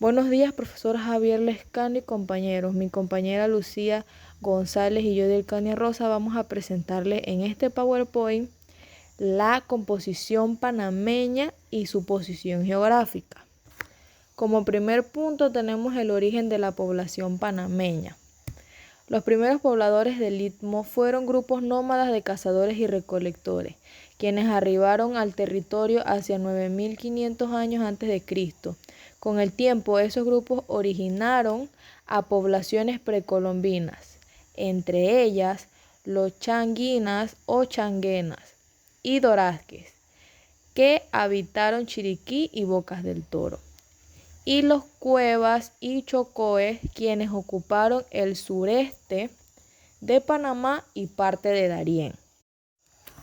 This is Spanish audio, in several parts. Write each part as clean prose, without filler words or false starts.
Buenos días, profesor Javier Lescano y compañeros. Mi compañera Lucía González y yo del Cani Rosa vamos a presentarle en este PowerPoint la composición panameña y su posición geográfica. Como primer punto tenemos el origen de la población panameña. Los primeros pobladores del Istmo fueron grupos nómadas de cazadores y recolectores, quienes arribaron al territorio hacia 9500 años antes de Cristo. Con el tiempo, esos grupos originaron a poblaciones precolombinas, entre ellas los changuinas o changuenas y dorazques, que habitaron Chiriquí y Bocas del Toro, y los cuevas y chocoes, quienes ocuparon el sureste de Panamá y parte de Darién.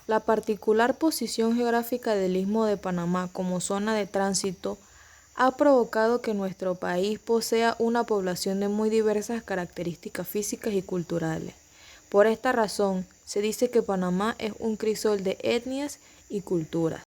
La particular posición geográfica del Istmo de Panamá como zona de tránsito ha provocado que nuestro país posea una población de muy diversas características físicas y culturales. Por esta razón, se dice que Panamá es un crisol de etnias y culturas.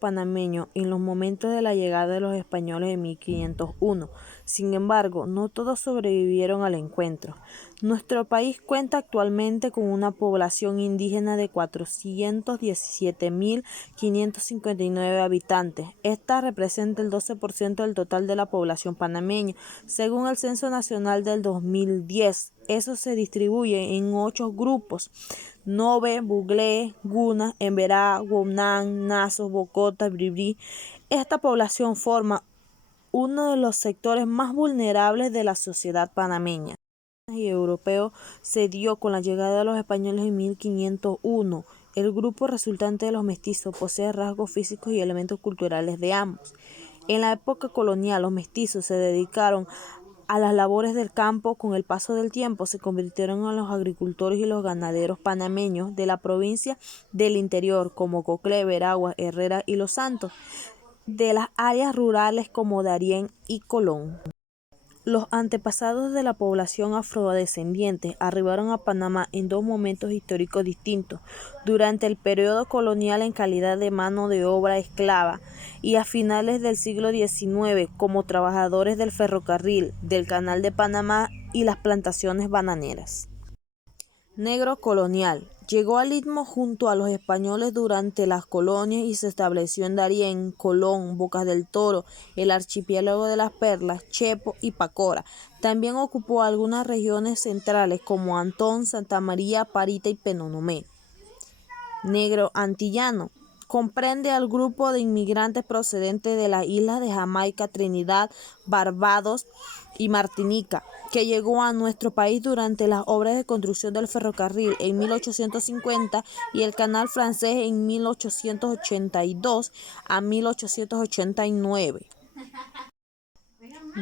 Panameño en los momentos de la llegada de los españoles en 1501. Sin embargo, no todos sobrevivieron al encuentro. Nuestro país cuenta actualmente con una población indígena de 417.559 habitantes. Esta representa el 12% del total de la población panameña, según el Censo Nacional del 2010. Eso se distribuye en 8 grupos: Nove, Buglé, Guna, Emberá, Guaunán, Nazos, Bocota, Bribri. Esta población forma uno de los sectores más vulnerables de la sociedad panameña y europeo. Se dio con la llegada de los españoles en 1501. El grupo resultante de los mestizos posee rasgos físicos y elementos culturales de ambos. En la época colonial, los mestizos se dedicaron a las labores del campo. Con el paso del tiempo se convirtieron en los agricultores y los ganaderos panameños de la provincia del interior, como Coclé, Veraguas, Herrera y Los Santos, de las áreas rurales como Darién y Colón. Los antepasados de la población afrodescendiente arribaron a Panamá en dos momentos históricos distintos: durante el periodo colonial en calidad de mano de obra esclava y a finales del siglo XIX como trabajadores del ferrocarril, del Canal de Panamá y las plantaciones bananeras. Negro colonial. Llegó al Istmo junto a los españoles durante las colonias y se estableció en Darién, Colón, Bocas del Toro, el archipiélago de las Perlas, Chepo y Pacora. También ocupó algunas regiones centrales como Antón, Santa María, Parita y Penonomé. Negro antillano. Comprende al grupo de inmigrantes procedentes de las islas de Jamaica, Trinidad, Barbados y Martinica, que llegó a nuestro país durante las obras de construcción del ferrocarril en 1850 y el canal francés en 1882 a 1889.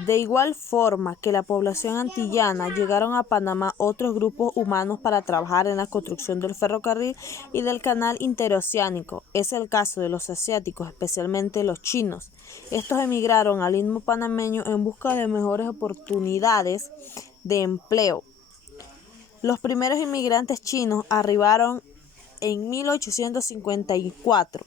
De igual forma que la población antillana, llegaron a Panamá otros grupos humanos para trabajar en la construcción del ferrocarril y del canal interoceánico. Es el caso de los asiáticos, especialmente los chinos. Estos emigraron al Istmo panameño en busca de mejores oportunidades de empleo. Los primeros inmigrantes chinos arribaron en 1854.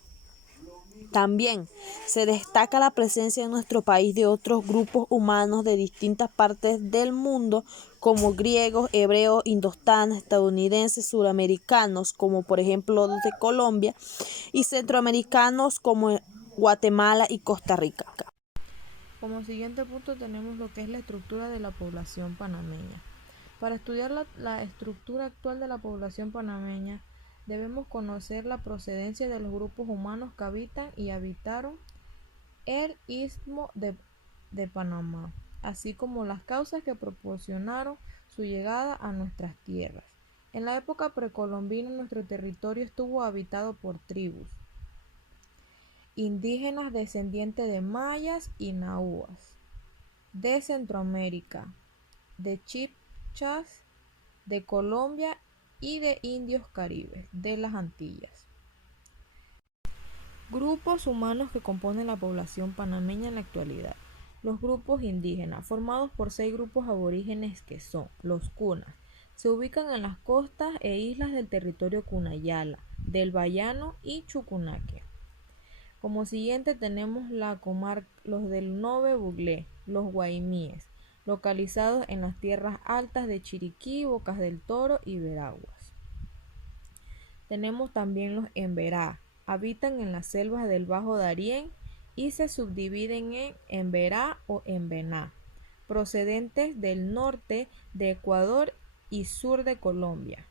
También se destaca la presencia en nuestro país de otros grupos humanos de distintas partes del mundo, como griegos, hebreos, indostanes, estadounidenses, suramericanos, como por ejemplo los de Colombia, y centroamericanos como Guatemala y Costa Rica. Como siguiente punto tenemos lo que es la estructura de la población panameña. Para estudiar la estructura actual de la población panameña, debemos conocer la procedencia de los grupos humanos que habitan y habitaron el Istmo de Panamá, así como las causas que proporcionaron su llegada a nuestras tierras. En la época precolombina, nuestro territorio estuvo habitado por tribus indígenas descendientes de mayas y nahuas, de Centroamérica, de chibchas, de Colombia y de indios caribes de las Antillas. Grupos humanos que componen la población panameña en la actualidad. Los grupos indígenas, formados por 6 grupos aborígenes que son los cunas, se ubican en las costas e islas del territorio cunayala, del Bayano y Chucunaque. Como siguiente tenemos los del Nove Buglé, los guaimíes, localizados en las tierras altas de Chiriquí, Bocas del Toro y Veraguas. Tenemos también los Emberá, habitan en las selvas del Bajo Darién y se subdividen en Emberá o Embená, procedentes del norte de Ecuador y sur de Colombia.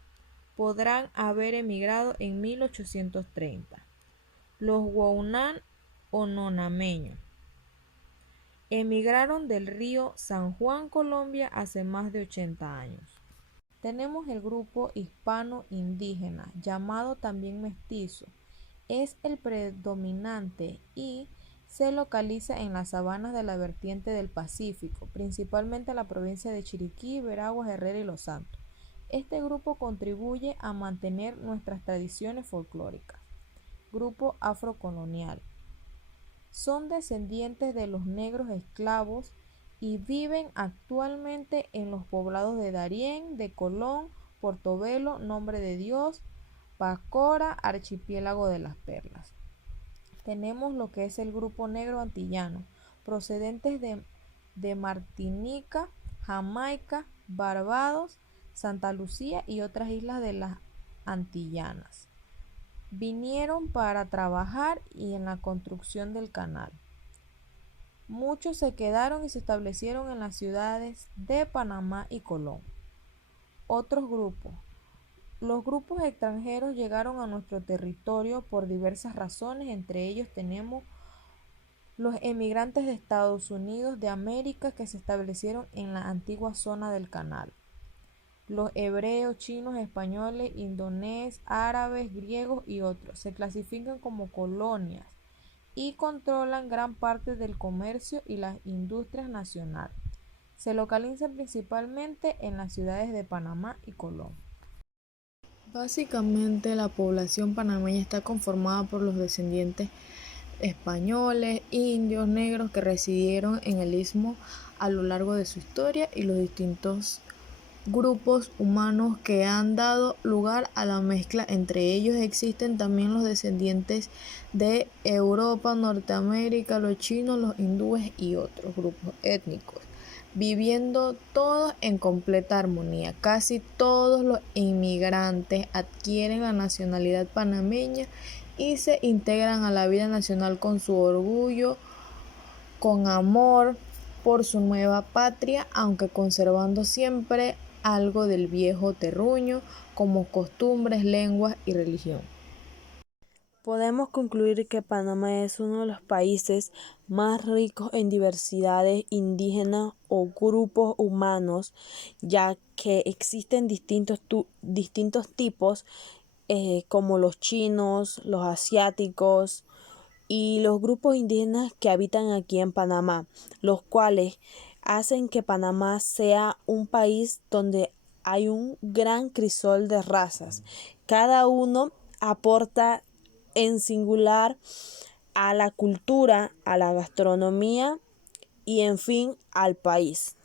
Podrán haber emigrado en 1830. Los Guaunán o nonameños emigraron del río San Juan, Colombia, hace más de 80 años. Tenemos el grupo hispano-indígena, llamado también mestizo. Es el predominante y se localiza en las sabanas de la vertiente del Pacífico, principalmente en la provincia de Chiriquí, Veraguas, Herrera y Los Santos. Este grupo contribuye a mantener nuestras tradiciones folclóricas. Grupo afrocolonial. Son descendientes de los negros esclavos y viven actualmente en los poblados de Darién, de Colón, Portobelo, Nombre de Dios, Pacora, Archipiélago de las Perlas. Tenemos lo que es el grupo negro antillano, procedentes de Martinica, Jamaica, Barbados, Santa Lucía y otras islas de las Antillanas. Vinieron para trabajar y en la construcción del canal. Muchos se quedaron y se establecieron en las ciudades de Panamá y Colón. Otros grupos. Los grupos extranjeros llegaron a nuestro territorio por diversas razones, entre ellos tenemos los emigrantes de Estados Unidos de América que se establecieron en la antigua zona del canal. Los hebreos, chinos, españoles, indoneses, árabes, griegos y otros se clasifican como colonias y controlan gran parte del comercio y las industrias nacionales. Se localizan principalmente en las ciudades de Panamá y Colón. Básicamente la población panameña está conformada por los descendientes españoles, indios, negros que residieron en el istmo a lo largo de su historia y los distintos grupos humanos que han dado lugar a la mezcla. Entre ellos existen también los descendientes de Europa, Norteamérica, los chinos, los hindúes y otros grupos étnicos, viviendo todos en completa armonía. Casi todos los inmigrantes adquieren la nacionalidad panameña y se integran a la vida nacional con su orgullo, con amor por su nueva patria, aunque conservando siempre algo del viejo terruño, como costumbres, lenguas y religión. Podemos concluir que Panamá es uno de los países más ricos en diversidades indígenas o grupos humanos, ya que existen distintos tipos como los chinos, los asiáticos y los grupos indígenas que habitan aquí en Panamá, los cuales hacen que Panamá sea un país donde hay un gran crisol de razas. Cada uno aporta en singular a la cultura, a la gastronomía y en fin al país.